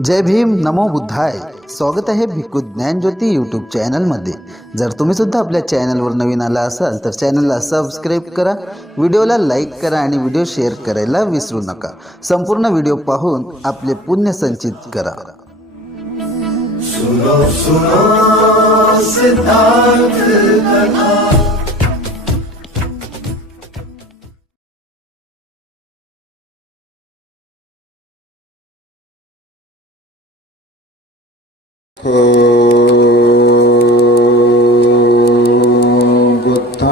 जय भीम, नमो बुद्धाय. स्वागत आहे भिक्खू ज्ञानज्योती यूट्यूब चॅनलमध्ये. जर तुम्ही सुद्धा आपल्या चॅनलवर नवीन आला असाल तर चॅनलला सबस्क्राईब करा, व्हिडिओला लाईक करा आणि व्हिडिओ शेअर करायला विसरू नका. संपूर्ण व्हिडिओ पाहून आपले पुण्य संचित करा. सुनो सुनो सिद्धार्थ कथा. बुद्धान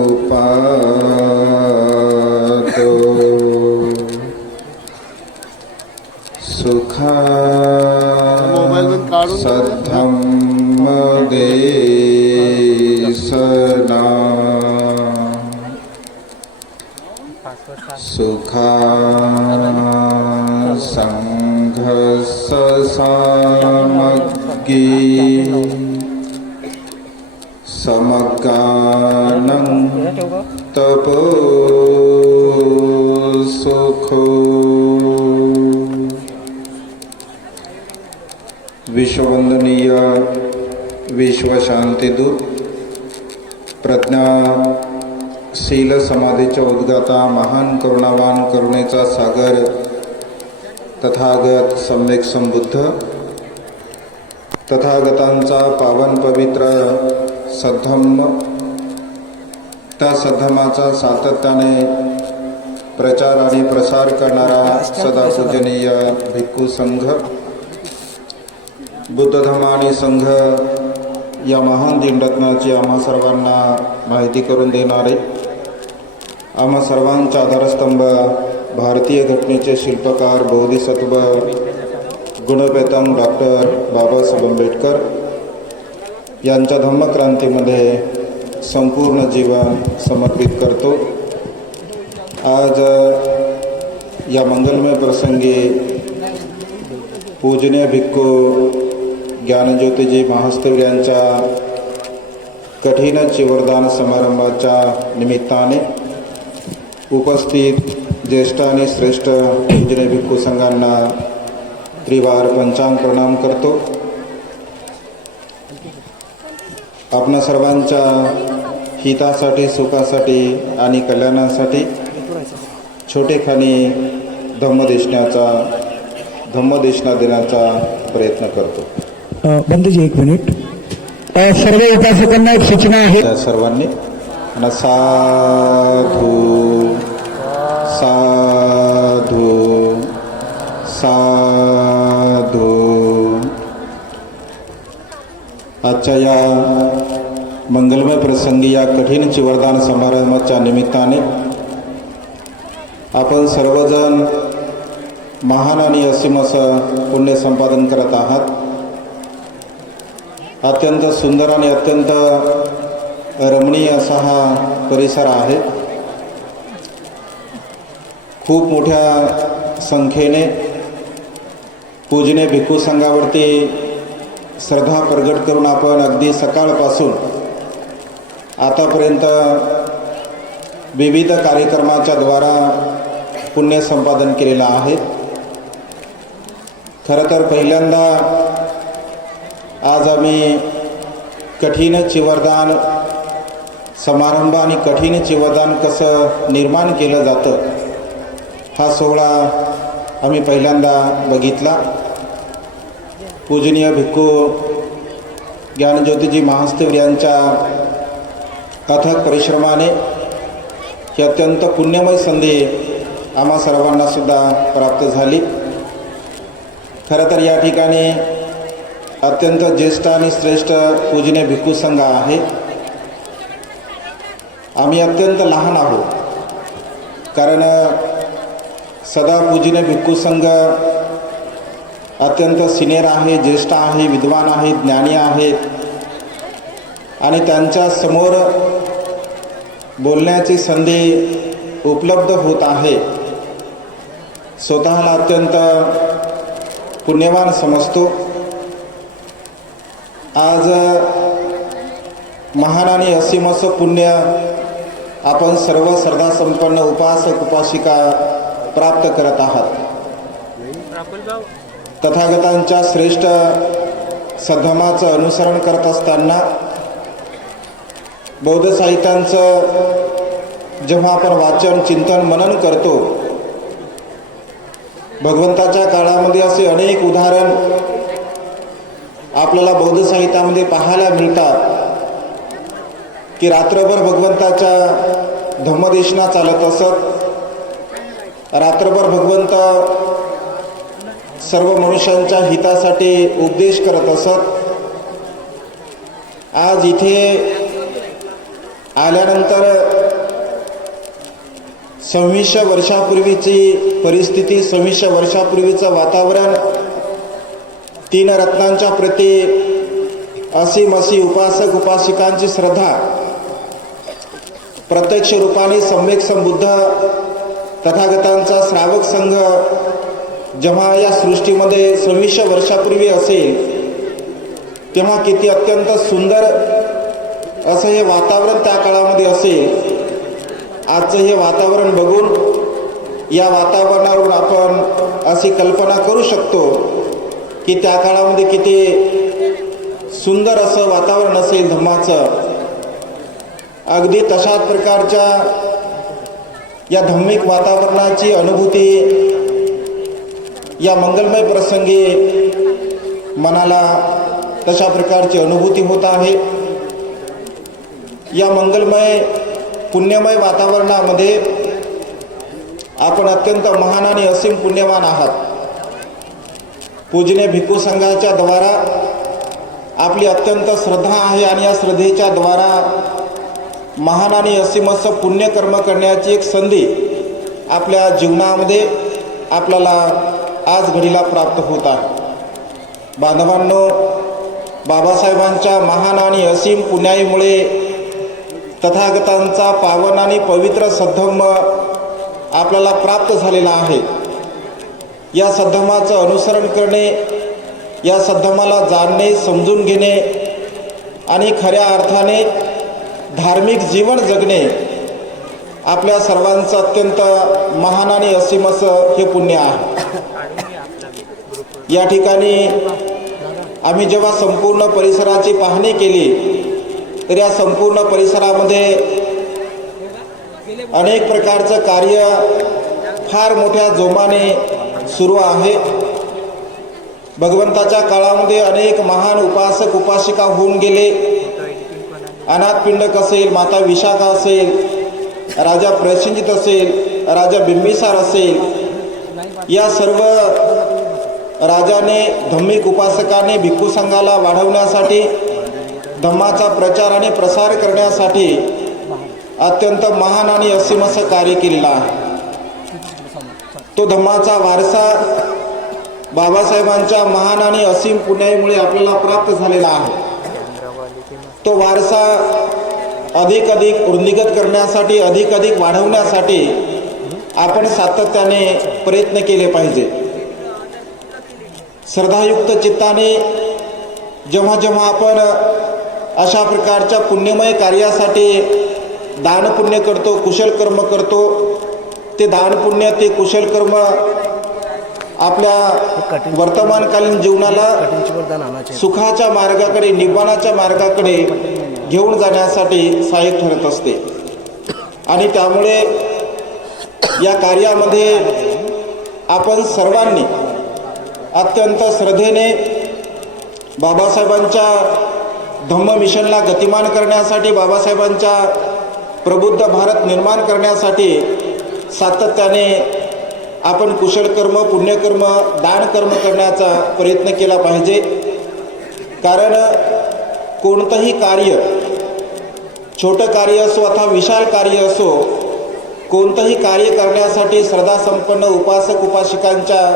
उपातो सुखा सद्धम्म देशना सुखा सामग्गी समगानं तपो सुखो. विश्ववंदनीय विश्वशांतिदूत प्रज्ञा शील समाधीच्या उद्गाता महान करुणावान करुणेचा सागर तथागत सम्यक संबुद्ध तथागतांचा पावन पवित्र सद्धम्म, त्या सद्धम्माचा सातत्याने प्रचार आणि प्रसार करणारा सदा पूजनीय भिक्खू संघ, बुद्ध धम्म आणि संघ या महान दिनरत्नाची आम्हा सर्वांना माहिती करून देणारे, आम्हा सर्वांचा आधारस्तंभ भारतीय घटनेचे शिल्पकार बोधिसत्व गुणपेतम डॉक्टर बाबासाहेब आंबेडकर यांच्या धम्मक्रांतीमध्ये संपूर्ण जीवन समर्पित करतो. आज या मंगलमय प्रसंगी पूजनीय भिक्खू ज्ञानज्योतिजी महास्तवीर यांच्या कठीण चिवरदान समारंभाच्या निमित्ताने उपस्थित ज्येष्ठ आणि श्रेष्ठ पूजनीय भिक्खू संघांना त्रिवार पंचांग प्रणाम करतो. आपणा सर्वांच्या हितासाठी, सुखासाठी आणि कल्याणासाठी छोटेखानी धम्मदेशना देण्याचा प्रयत्न करतो. बंधूजी एक मिनिट. सर्व उपासकांना एक सूचना आहे. त्या सर्वांनी साधू साधू साधू. आजच्या या मंगलमय प्रसंगी, या कठीण चिवरदान समारंभाच्या निमित्ताने आपण सर्वजण महान आणि असीम असं पुण्य संपादन करत आहात. अत्यंत सुंदर आणि अत्यंत रमणीय असा हा परिसर आहे. खूप मोठ्या संख्येने पूजनीय भिक्खू संघावरती श्रद्धा प्रगट करून आपण अगदी सकाळपासून आतापर्यंत विविध कार्यक्रमाच्या द्वारा पुण्य संपादन केलेलं आहे. खरं तर पहिल्यांदा आज आम्ही कठीण चिवरदान समारंभ आणि कठीण चिवरदान कसं निर्माण केलं जातं हा सोहळा आम्ही पहिल्यांदा बघितला. पूजनीय भिक्खू ज्ञानज्योतिजी महास्तवीर यांच्या अथक परिश्रमाने ही अत्यंत पुण्यमय संधी आम्हा सर्वांना सुद्धा प्राप्त झाली. खरं तर या ठिकाणी अत्यंत ज्येष्ठ आणि श्रेष्ठ पूजनीय भिक्खू संघ आहे. आम्ही अत्यंत लहान आहोत, कारण सदा पूजनीय भिक्खू संघ अत्यंत सिनियर आहे, ज्येष्ठ आहे, विद्वान आहेत, ज्ञानी आहेत आणि त्यांच्या समोर बोलण्याची संधी उपलब्ध होत आहे. स्वतःला अत्यंत पुण्यवान समजतो. आज महान आणि असीम असं पुण्य आपण सर्व श्रद्धासंपन्न उपासक उपासिका प्राप्त करत आहात. तथागतांच्या श्रेष्ठ सद्धमाचं अनुसरण करत असताना बौद्ध साहित्यांचं जेव्हा आपण वाचन चिंतन मनन करतो, भगवंताच्या काळामध्ये असे अनेक उदाहरण आपल्याला बौद्ध साहित्यामध्ये पाहायला मिळतात की रात्रभर भगवंताच्या धम्मदेशना चालत असत. रात्रभर भगवंत सर्व मनुष्यांच्या हितासाठी उपदेश करत असत. आज इथे आल्यानंतर 26 वर्षापूर्वीची परिस्थिती, 26 वर्षापूर्वीचं वातावरण, 3 रत्नांच्या प्रती असीम अशी उपासक उपासिकांची श्रद्धा, प्रत्यक्ष रूपाने सम्यक संबुद्ध तथागतांचा श्रावक संघ जेव्हा या सृष्टीमध्ये 26 वर्षापूर्वी असेल तेव्हा किती अत्यंत सुंदर असं हे वातावरण त्या काळामध्ये असेल. आजचं हे वातावरण बघून या वातावरणावरून आपण अशी कल्पना करू शकतो की त्या काळामध्ये किती सुंदर असं वातावरण असेल धम्माचं. अगदी तशाच प्रकारच्या या धार्मिक वातावरणाची अनुभूती या मंगलमय प्रसंगी मनाला तशा प्रकारची अनुभूती होत आहे. या मंगलमय पुण्यमय वातावरणामध्ये आपण अत्यंत महान आणि असीम पुण्यवान आहात. पूजनीय भिक्खू संघाच्या द्वारा आपली अत्यंत श्रद्धा आहे आणि या श्रद्धेच्या द्वारा महान आणि असीम असं पुण्यकर्म करण्याची एक संधी आपल्या जीवनामध्ये आपल्याला आज घडीला प्राप्त होत आहे. बांधवांनो, बाबासाहेबांच्या महान आणि असीम पुण्याईमुळे तथागतांचा पावन आणि पवित्र सद्धम्म आपल्याला प्राप्त झालेला आहे. या सद्धम्माचं अनुसरण करणे, या सद्धम्माला जाणणे, समजून घेणे आणि खऱ्या अर्थाने धार्मिक जीवन जगणे आपल्या सर्वांचं अत्यंत महान आणि असीम असं हे पुण्य आहे. या ठिकाणी आम्ही जेव्हा संपूर्ण परिसराची पाहणी केली तर या संपूर्ण परिसरामध्ये अनेक प्रकारचं कार्य फार मोठ्या जोमाने सुरू आहे. भगवंताच्या काळामध्ये अनेक महान उपासक उपासिका होऊन गेले. अनाथपिंडक असेल, माता विशाखा असेल, राजा प्रसेनजित असेल, राजा बिंबिसार असेल, या सर्व राजाने धार्मिक उपासकाने भिक्खू संघाला वाढवण्यासाठी, धम्माचा प्रचार आणि प्रसार करण्यासाठी अत्यंत महान आणि असीम असं कार्य केलेलं आहे. तो धम्माचा वारसा बाबासाहेबांच्या महान आणि असीम पुण्याईमुळे आपल्याला प्राप्त झालेला आहे. तो वारसा अधिक वृद्धिंगत करण्यासाठी, अधिक वाढवण्यासाठी आपण सातत्याने प्रयत्न केले पाहिजे. श्रद्धायुक्त चित्ताने जेव्हा जेव्हा आपण अशा प्रकारच्या पुण्यमय कार्यासाठी दानपुण्य करतो, कुशल कर्म करतो, ते दानपुण्य, ते कुशल कर्म आपल्या वर्तमानकालीन जीवनाला सुखाच्या मार्गाकडे, निब्बाणाच्या मार्गाकडे घेऊन जाण्यासाठी सहाय्यक ठरत असते. आणि त्यामुळे या कार्यामध्ये आपण सर्वांनी अत्यंत श्रद्धेने बाबासाहेबांच्या धम्म मिशनला गतिमान करण्यासाठी, बाबासाहेबांच्या प्रबुद्ध भारत निर्माण करण्यासाठी सातत्याने आपण कुशल कर्म, पुण्यकर्म, दानकर्म करण्याचा प्रयत्न केला पाहिजे. कारण कोणतंही कार्य, छोटं कार्य असो अथवा विशाल कार्य असो, कोणतंही कार्य करण्यासाठी श्रद्धासंपन्न उपासक उपासिकांच्या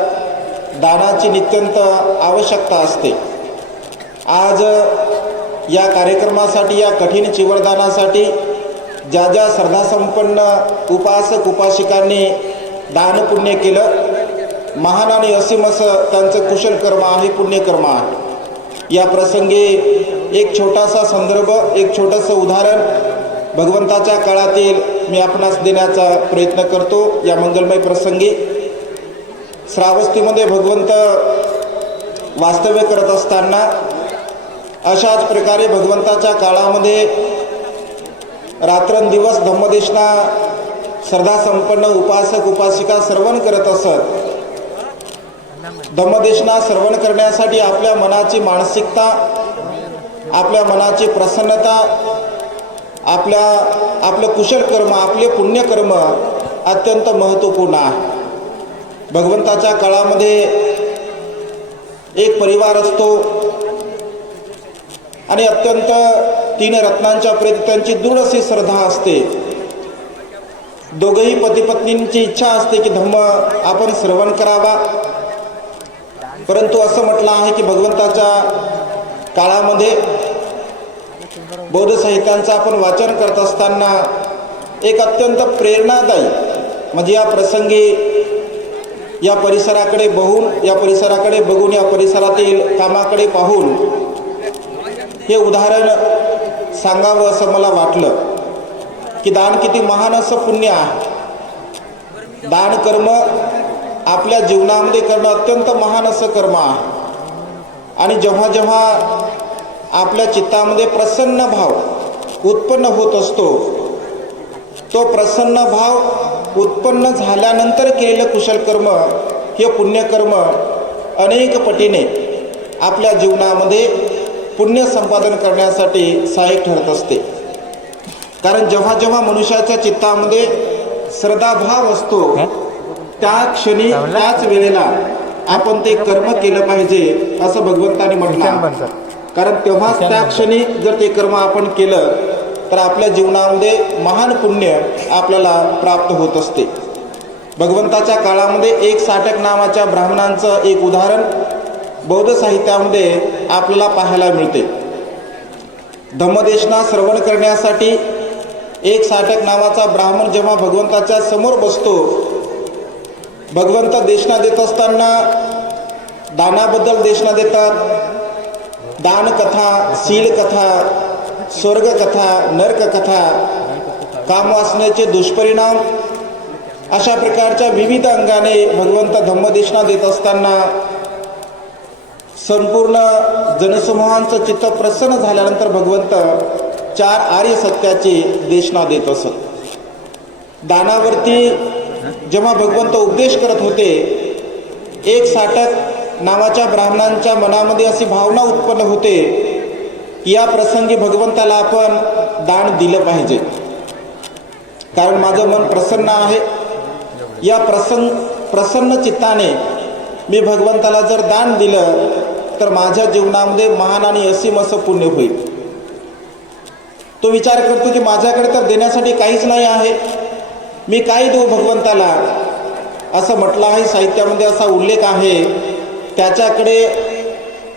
दानाची नित्यंत आवश्यकता असते. आज या कार्यक्रमासाठी, या कठीण चिवरदानासाठी ज्या ज्या श्रद्धासंपन्न उपासक उपासिकांनी दानपुण्य केलं, महान आणि असीम असं त्यांचं कुशल कर्म आहे, पुण्यकर्म आहे. या प्रसंगी एक छोटासा संदर्भ, एक छोटंसं उदाहरण भगवंताच्या काळातील मी आपणास देण्याचा प्रयत्न करतो. या मंगलमय प्रसंगी श्रावस्तीमध्ये भगवंत वास्तव्य करत असताना अशाच प्रकारे भगवंताच्या काळामध्ये रात्रंदिवस धम्मदेशना श्रद्धासंपन्न उपासक उपासिका श्रवण करत असत. धम्मदेशना श्रवण करण्यासाठी आपल्या मनाची मानसिकता, आपल्या मनाची प्रसन्नता, आपलं कुशल कर्म, आपले पुण्यकर्म अत्यंत महत्त्वपूर्ण आहे. भगवंताच्या काळामध्ये एक परिवार असतो आणि अत्यंत 3 रत्नांच्या प्रति त्यांची दृढ अशी श्रद्धा असते. दोघेही पतिपत्नींची इच्छा असते की धम्म आपण श्रवण करावा. परंतु असं म्हटलं आहे की भगवंताच्या काळामध्ये बौद्ध साहित्यांचं आपण वाचन करत असताना एक अत्यंत प्रेरणादायी म्हणजे या प्रसंगी या परिसराकडे बघून या परिसरातील कामाकडे पाहून हे उदाहरण सांगावं असं मला वाटलं की दान किती महान असं पुण्य आहे. दान कर्म आपल्या जीवनामध्ये करणं अत्यंत महान असं कर्म आहे. आणि जेव्हा जेव्हा आपल्या चित्तामध्ये प्रसन्न भाव उत्पन्न होत असतो, तो प्रसन्न भाव उत्पन्न झाल्यानंतर केलेलं कुशल कर्म हे पुण्यकर्म अनेक पटीने आपल्या जीवनामध्ये पुण्य संपादन करण्यासाठी सहाय्यक ठरत असते. कारण जेव्हा जेव्हा मनुष्याच्या चित्तामध्ये श्रद्धाभाव असतो त्या क्षणी त्याच वेळेला आपण ते कर्म केलं पाहिजे असं भगवंतांनी म्हटलं. कारण तेव्हाच त्या क्षणी जर ते कर्म आपण केलं तर आपल्या जीवनामध्ये महान पुण्य आपल्याला प्राप्त होत असते. भगवंताच्या काळामध्ये एक साटक नावाच्या ब्राह्मणांचं एक उदाहरण बौद्ध साहित्यामध्ये आपल्याला पाहायला मिळते. धम्मदेशना श्रवण करण्यासाठी एक साटक नावाचा ब्राह्मण जेव्हा भगवंताच्या समोर बसतो, भगवंत देशना देत असताना दानाबद्दल देशना देतात. दान कथा, शील कथा, स्वर्ग कथा, नरक कथा, कामवासनेचे दुष्परिणाम अशा प्रकारच्या विविध अंगाने भगवंत धम्मदेशना देत असताना संपूर्ण जनसमूहांचं चित्त प्रसन्न झाल्यानंतर भगवंत 4 आर्य सत्याची देशना देत असत. दानावरती जेव्हा भगवंत उपदेश करत होते, एक साटक नावाच्या ब्राह्मणांच्या मनामध्ये अशी भावना उत्पन्न होते की या प्रसंगी भगवंताला आपण दान दिलं पाहिजे. कारण माझं मन प्रसन्न आहे. या प्रसन्न चित्ताने मी भगवंताला जर दान दिलं तर माझ्या जीवनामध्ये महान आणि असीम असं पुण्य होईल. तो विचार करतो की माझ्याकडे तर देण्यासाठी काहीच नाही आहे, मी काय देऊ भगवंताला. असं म्हटलं आहे, साहित्यामध्ये असा उल्लेख आहे, त्याच्याकडे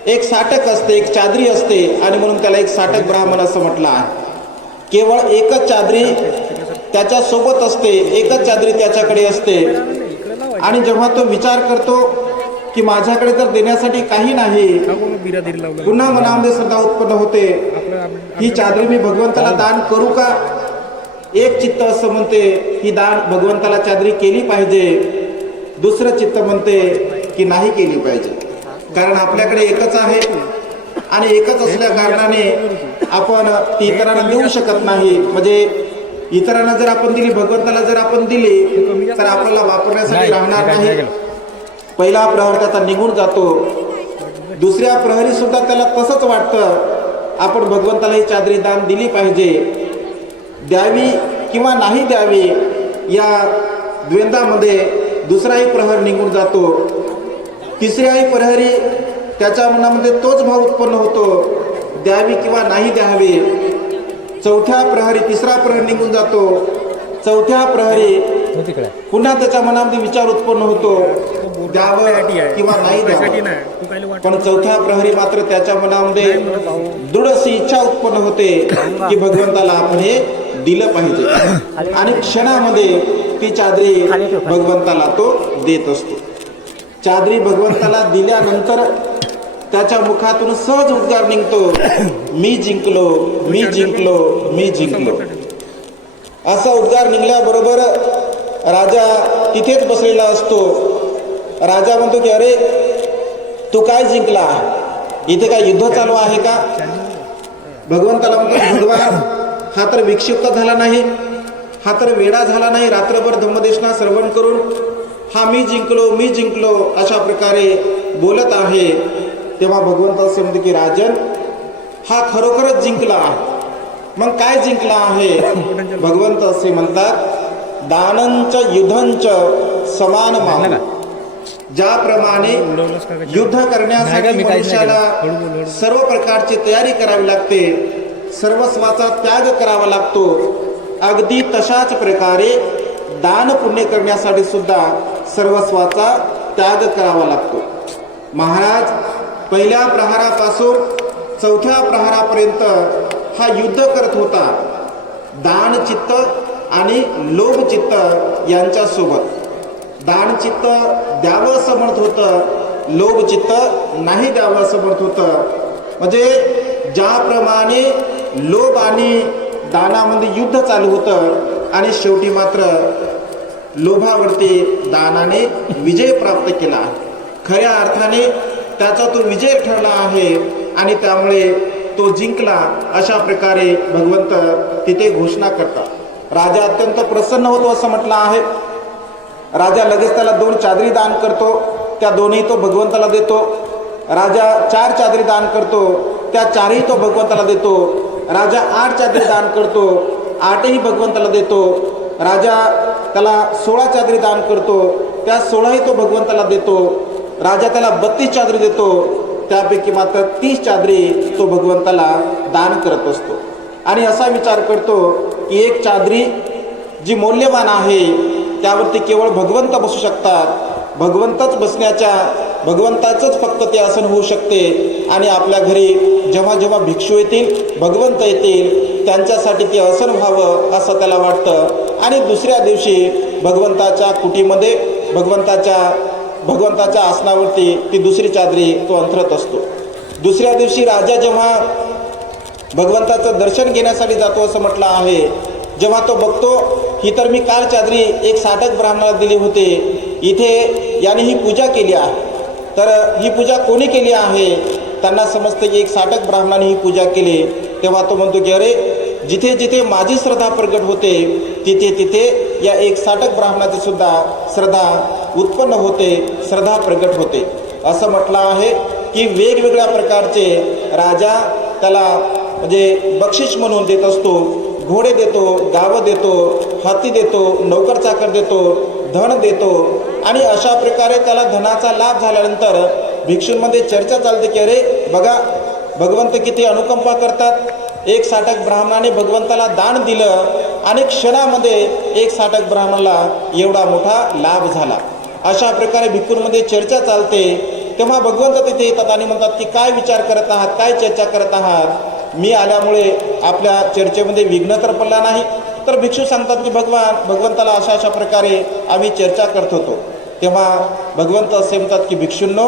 एक साटक असते, एक चादरी असते आणि म्हणून त्याला एक साटक ब्राह्मण असं म्हटलं आहे. केवळ एकच चादरी त्याच्यासोबत असते, एकच चादरी त्याच्याकडे असते. आणि जेव्हा तो विचार करतो की माझ्याकडे तर देण्यासाठी काही नाही, पुन्हा मनामध्ये श्रद्धा उत्पन्न होते, ही चादरी मी भगवंताला दान करू का. एक चित्त असं म्हणते ही दान भगवंताला चादरी केली पाहिजे, दुसरं चित्त म्हणते की नाही केली पाहिजे. कारण आपल्याकडे एकच आहे आणि एकच असल्या कारणाने आपण ती इतरांना देऊ शकत नाही. म्हणजे इतरांना जर आपण दिली, भगवंताला जर आपण दिली तर आपल्याला वापरण्यासाठी राहणार नाही. पहिला प्रहर त्याचा निघून जातो, दुसऱ्या प्रहरी सुद्धा त्याला तसंच वाटतं आपण भगवंताला ही चादरी दान दिली पाहिजे. द्यावी किंवा नाही द्यावी या द्वंद्वामध्ये दुसराही प्रहर निघून जातो. तिसऱ्याही प्रहरी त्याच्या मनामध्ये तोच भाव उत्पन्न होतो, द्यावी किंवा नाही द्यावी. चौथ्या प्रहरी तिसरा प्रहर निघून जातो, चौथ्या प्रहरी पुन्हा त्याच्या मनामध्ये विचार उत्पन्न होतो, द्यावं किंवा नाही द्यावं. पण चौथ्या प्रहरी मात्र त्याच्या मनामध्ये दृढ अशी इच्छा उत्पन्न होते की भगवंताला आपण हे दिलं पाहिजे. आणि क्षणामध्ये ती चादरी भगवंताला तो देत असतो. चादरी भगवंताला दिल्यानंतर त्याच्या मुखातून सहज उद्गार निघतो, मी जिंकलो, मी जिंकलो, मी जिंकलो. असा उद्गार निघल्याबरोबर राजा तिथेच बसलेला असतो. राजा म्हणतो की अरे तू काय जिंकला, इथे काय युद्ध चालू आहे का? भगवंताला म्हणतो भगवान हा तर विक्षिप्त झाला नाही, हा तर वेडा झाला नाही, रात्रभर धम्मदेशना श्रवण करून हा मी जिंकलो अशा प्रकारे बोलत आहे. तेव्हा भगवंत असे म्हणते की राजन हा खरोखरच जिंकला आहे. मग काय जिंकला आहे? भगवंत असे म्हणतात दानंच युद्धंच समान माव. ज्याप्रमाणे युद्ध करण्यासाठी मनुष्याला सर्व प्रकारची तयारी करावी लागते, सर्वस्वाचा त्याग करावा लागतो, अगदी तशाच प्रकारे दान पुण्य करण्यासाठी सुद्धा सर्वस्वाचा त्याग करावा लागतो. महाराज पहिल्या प्रहारापासून चौथ्या प्रहारापर्यंत हा युद्ध करत होता दान चित्त आणि लोभ चित्त यांच्यासोबत. दान चित्त द्यावं असं म्हणत होतं, लोभ चित्त नाही द्यावं असं म्हणत होतं. म्हणजे ज्याप्रमाणे लोभ आणि दानामध्ये युद्ध चालू होतं आणि शेवटी मात्र लोभावरती दानाने विजय प्राप्त केला. खऱ्या अर्थाने त्याचा तो विजय ठरला आहे आणि त्यामुळे तो जिंकला अशा प्रकारे भगवंत तिथे घोषणा करतात. राजा अत्यंत प्रसन्न होतो असं म्हटलं आहे. राजा लगेच त्याला 2 चादरी दान करतो, त्या दोन्ही तो भगवंताला देतो. राजा 4 चादरी दान करतो, त्या 4ही तो भगवंताला देतो. राजा 8 चादरी दान करतो, 8ही भगवंताला देतो. राजा त्याला 16 चादरी दान करतो, त्या 16ही तो भगवंताला देतो. राजा त्याला 32 चादरी देतो, त्यापैकी मात्र 30 चादरी तो भगवंताला दान करत असतो. आणि असा विचार करतो की एक चादरी जी मौल्यवान आहे त्यावरती केवळ भगवंत बसू शकतात, भगवंतच बसण्याच्या, भगवंताचंच फक्त ते आसन होऊ शकते. आणि आपल्या घरी जेव्हा जेव्हा भिक्षू येतील, भगवंत येतील, त्यांच्यासाठी ते आसन व्हावं असं त्याला वाटतं. आणि दुसऱ्या दिवशी भगवंताच्या कुटीमध्ये भगवंताच्या आसनावरती ती दुसरी चादरी तो अंथरत असतो. दुसऱ्या दिवशी राजा जेव्हा भगवंताचं दर्शन घेण्यासाठी जातो असं म्हटलं आहे, जेव्हा तो बघतो ही तर मी काल चादरी एक साधक ब्राह्मणाला दिली होती, इथे याने ही पूजा केली आहे. तर ही पूजा कोणी केली आहे? त्यांना समजते की एक साधक ब्राह्मणाने ही पूजा केली. तेव्हा तो म्हणतो की अरे जिथे जिथे माझी श्रद्धा प्रगट होते तिथे तिथे या एक साधक ब्राह्मणाची सुद्धा श्रद्धा उत्पन्न होते, श्रद्धा प्रगट होते. असं म्हटलं आहे की वेगवेगळ्या प्रकारचे राजा त्याला म्हणजे बक्षीस म्हणून देत असतो. घोडे देतो, गावं देतो, हाती देतो, नोकर चाकर देतो, धन देतो. आणि अशा प्रकारे त्याला धनाचा लाभ झाल्यानंतर भिक्षूंमध्ये चर्चा चालते की अरे बघा भगवंत किती अनुकंपा करतात. एक साधक ब्राह्मणाने भगवंताला दान दिलं आणि क्षणामध्ये एक साधक ब्राह्मणाला एवढा मोठा लाभ झाला. अशा प्रकारे भिक्षूंमध्ये चर्चा चालते. तेव्हा भगवंत तिथे येतात आणि म्हणतात की काय विचार करत आहात, काय चर्चा करत आहात? मी आल्यामुळे आपल्या चर्चेमध्ये विघ्न तर पडला नाही. तर भिक्षू सांगतात की भगवंताला अशा अशा प्रकारे आम्ही चर्चा करत होतो. तेव्हा भगवंत असे म्हणतात की भिक्षूंनो,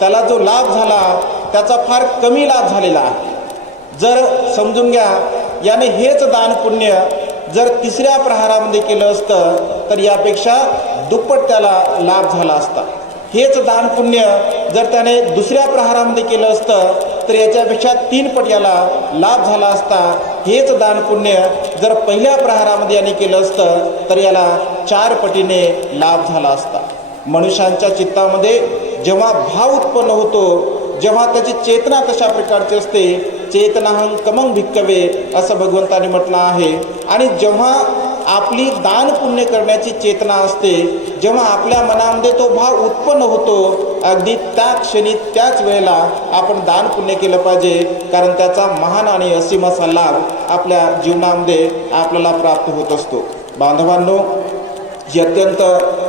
त्याला जो लाभ झाला त्याचा फार कमी लाभ झालेला आहे. जर समजून घ्या, याने हेच दान पुण्य जर तिसऱ्या प्रहारामध्ये केलं असतं तर यापेक्षा दुप्पट त्याला लाभ झाला असता. हेच दान पुण्य जर त्याने दुसऱ्या प्रहारामध्ये केलं असतं तर याच्यापेक्षा 3 पट याला लाभ झाला असता. हेच दान पुण्य जर पहिल्या प्रहारामध्ये याने केलं असतं तर याला 4 पटीने लाभ झाला असता. मनुष्यांच्या चित्तामध्ये जेव्हा भाव उत्पन्न होतो, जेव्हा त्याची चेतना तशा प्रकारची असते, चेतनाहं कमं भिक्कवे असं भगवंताने म्हटलं आहे. आणि जेव्हा आपली दान पुण्य करण्याची चेतना असते, जेव्हा आपल्या मनामध्ये तो भाव उत्पन्न होतो, अगदी त्या क्षणी त्याच वेळेला आपण दान पुण्य केलं पाहिजे, कारण त्याचा महान आणि असीम असा लाभ आपल्या जीवनामध्ये आपल्याला प्राप्त होत असतो. बांधवांनो, ही अत्यंत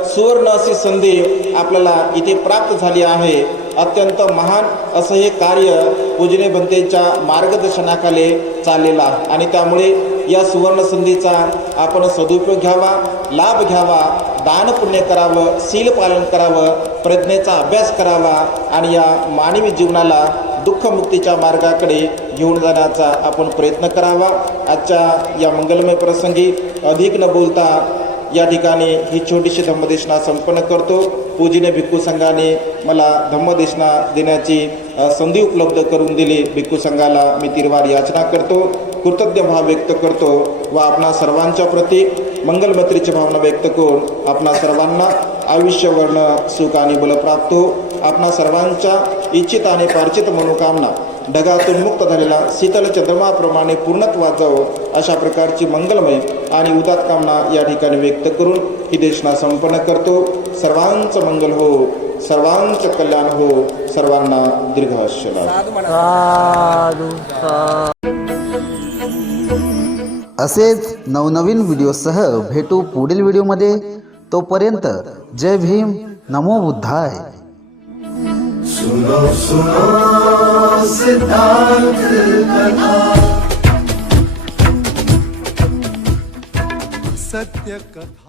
सुवर्ण अशी संधी आपल्याला इथे प्राप्त झाली आहे. अत्यंत महान असं हे कार्य पूजनीय भंतेच्या मार्गदर्शनाखाली चाललेलं आहे आणि त्यामुळे या सुवर्ण संधीचा आपण सदुपयोग घ्यावा, लाभ घ्यावा, दान पुण्य करावं, शील पालन करावं, प्रज्ञेचा अभ्यास करावा आणि या मानवी जीवनाला दुःखमुक्तीच्या मार्गाकडे घेऊन जाण्याचा आपण प्रयत्न करावा। आजच्या या मंगलमय प्रसंगी अधिक न बोलता या ठिकाणी ही छोटीशी धम्मदेशना संपन्न करतो। पूजनीय भिक्खू संघाने मला धम्मदेशना देण्याची संधी उपलब्ध करून दिली। भिक्खू संघाला मी तिरवार याचना करतो, कृतज्ञ भाव व्यक्त करतो व आपणा सर्वांच्या प्रती मंगलमैत्रीची भावना व्यक्त करून आपणा सर्वांना आयुष्य वर्ण सुख आणि बल प्राप्त हो। आपणा सर्वांच्या इच्छित आणि पार्चित मनोकामना ढगातून मुक्त झालेला शीतल चंद्रमाप्रमाणे पूर्णत्वात जावो, अशा प्रकारची मंगलमय आणि उदात्त कामना या ठिकाणी व्यक्त करून ही देशना संपन्न करतो। सर्वांचं मंगल हो, सर्वांचं कल्याण हो, सर्वांना दीर्घायुष्य लाभो। असेच नवनवीन व्हिडिओसह भेटू पुढील व्हिडिओमध्ये। तोपर्यंत जय भीम, नमो बुद्धाय। सुनो सुनो सिद्धार्थ कथा, सत्य कथा।